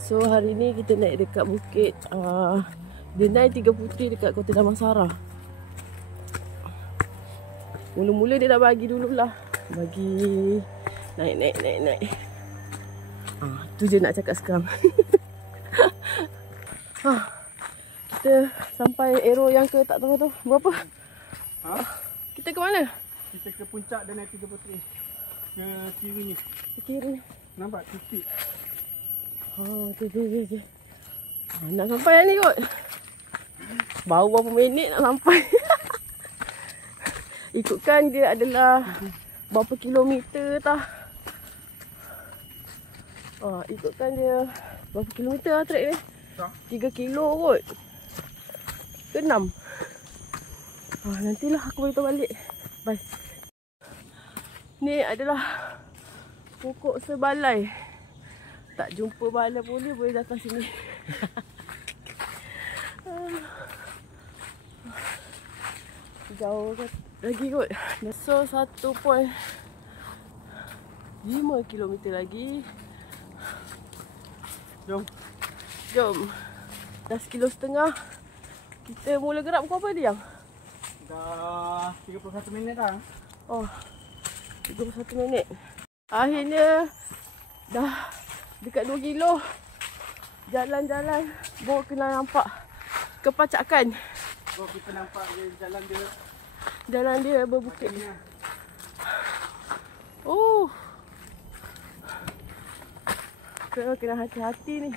So hari ni kita naik dekat bukit Denai Tiga Puteri dekat Kota Damansara. Mula-mula dia dah bagi dululah. Bagi naik. Tu je nak cakap sekarang. Kita sampai arrow yang ke tak tahu tu berapa? Kita ke mana? Kita ke puncak Denai Tiga Puteri. Ke kiri ni. Ke kiri. Nampak titik. Tu. Nak sampai dah ni kot. Baru berapa minit nak sampai. Ikutkan dia adalah berapa kilometer tah. Ikutkan dia berapa kilometer lah trek ni? 3 kilo kot. Ke 6. Nantilah aku beritahu balik. Bye. Ni adalah pokok sebalai. Tak jumpa balai boleh datang sini. Jauh lagi kot. So 1.5 kilometer lagi. Jom. Dah 1,5 kilo. Kita mula gerak pukul apa dia? Dah 31 minit dah. 31 minit. Akhirnya dah dekat 2 kilo. Jalan-jalan baru kena nampak kepacakan. Baru kita nampak jalan dia berbukit. Kena hati-hati ni.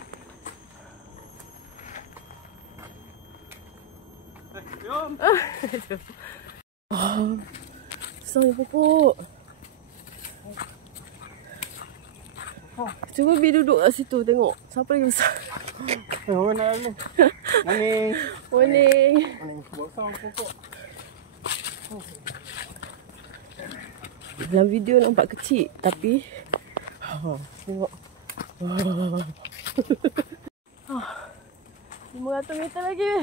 Jom. Besar pokok. Cuba Bi duduk kat situ tengok. Siapa lagi besar? Mana ni? Morning. Besar pokok. Dalam video nampak kecil tapi tengok. 500 meter lagi.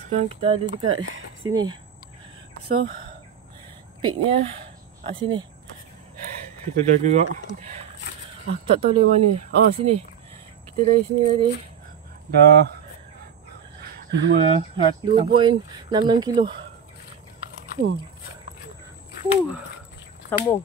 Sekarang kita ada dekat sini. So peaknya kat sini. Kita dah gerak. Aku tak tahu dari mana. Sini. Kita dari sini tadi. Dah 2.66 kilo. Sambung.